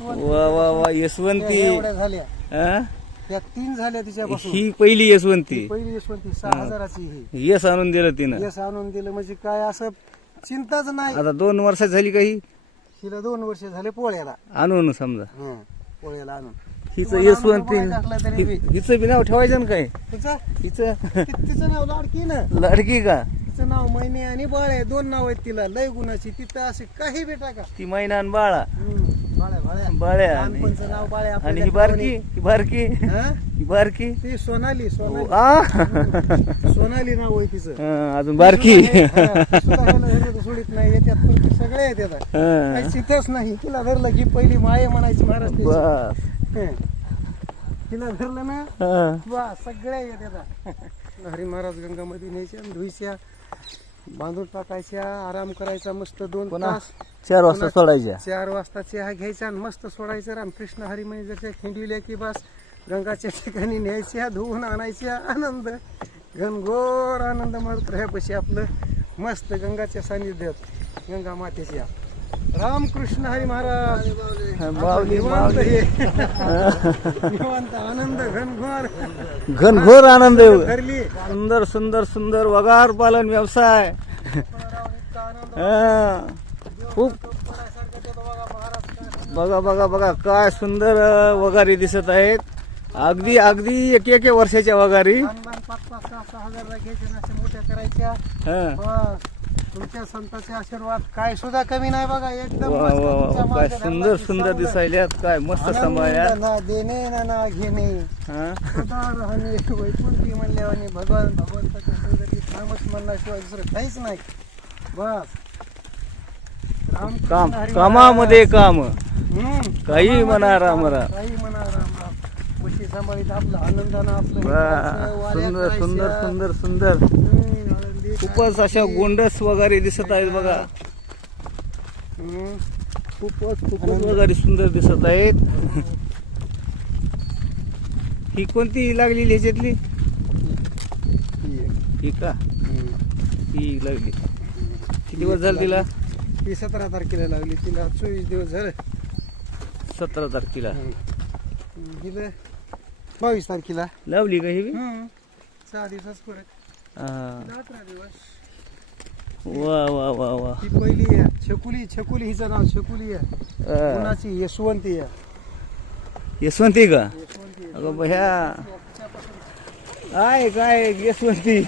वा वा वा यशवंती. एवढ्या झाल्या हा? त्या 3 झाल्या तिच्यापासून. ही पहिली यशवंती. पहिली यशवंती 6000ची ही यश आणून दिलं तिनं. यश आणून दिलं म्हणजे काय असं चिंताच नाही. आता 2 वर्षाची झाली काही हिला 2 वर्ष झाले पोळ्याला. आणून समजा पोळ्याला आणून. हिचं यशवंती. तुम्हाला आणून टाकलं तरी बी. हिचं बी नाव ठेवायचं ना काय? तिचं हिचं तिचं नाव लाडकी ना. लाडकी का? तिचं नाव मैने आणि बाळे 2 नाव आहेत तिला. लय गुणाची. तिथं असे काही बेटा का ती मैना आणि बाळा. बाळ्या बाळ्या बाळ्या लहानपणचं नाव बाळ्या. आणि ही बारकी. ही बारकी. हा? ही बारकी. ती सोनाली. सोनाली आ नाव आहे तिचं. अजून बारकी. सोडित नाही येतात पण ते सगळे येतात. काही चिंताच नाही. तिला धरलं की पहिली माये म्हणायची महाराज त्याची. बस. तिला धरलं ना हा. वा सगळ्या येतात. हरी महाराज गंगामध्ये न्यायच्या धुईच्या बांधून टाकायच्या. आराम करायचा मस्त 2 तास. 4 वाजता सोडायच्या. 4 वाजता चहा घ्यायचा आणि मस्त सोडायचं. रामकृष्ण हरी म्हणे जर खिंडविल्या की बस गंगाच्या ठिकाणी न्यायच्या. धुवून आणायच्या. आनंद घनघोर आनंद मात्र ह्यापाशी आपलं मस्त गंगाच्या सानिध्यात गंगा मातेच्या. रामकृष्ण हरी महाराज. माऊली निवांत माऊली. हे. निवांत आनंद घनघोर घनघोर आनंद आहे. धरली. सुंदर सुंदर सुंदर वगार पालन व्यवसाय. हा. खूप बघा बघा बघा काय सुंदर वगारी दिसत आहेत. अगदी अगदी एक वर्षाच्या वगारी. 5,000-6,000 घ्यायच्या अशा मोठ्या करायच्या. हा. बस तुमच्या संतांचे आशीर्वाद काय सुद्धा कमी नाही बघा. एकदम वा मस्त वा तुमच्या वा काय मागे सुंदर धर्माची सुंदर सावलं. दिसायल्यात. काय मस्त आनंद सांभाळ्या. ना देणे ना घेणे. हा. सदा राहणे वैकुंठी म्हणल्याने भगवंताच्या संगतीत नामच म्हणण्याशिवाय दुसरं काहीच नाही. बस रामकृष्ण काम हरी कामामध्ये काम. महाराज. काही म्हणा राम राम. काही म्हणा राम राम. पशी सांभाळीत आपलं आनंदानं आपलं हे वा. करायचं, वाऱ्या सुंदर सुंदर करायच्या. सुंदर सुंदर. आनंदी खूपच अशा गोंडस वगैरे दिसत आहेत बघा. हम्म. खूपच वगैरे सुंदर दिसत आहेत. ही कोणती लागलेली ह्याच्यातली? ही का? ही लागली. किती दिवस झाले तिला? ती 17 तारखेला लागली. तिला 24 दिवस झाले. 17 तारखेला हिला 22 तारखेला लावली का ही? 6 दिवसाच फरक. हा. 18 दिवस. वा वा वा वा. ही पहिली आहे छकुली. छकुली हिचं नाव छकुली आहे. हा. कोणाची यशवंती आहे. यशवंती का? यशवंती अगं भया काय काय यशवंती.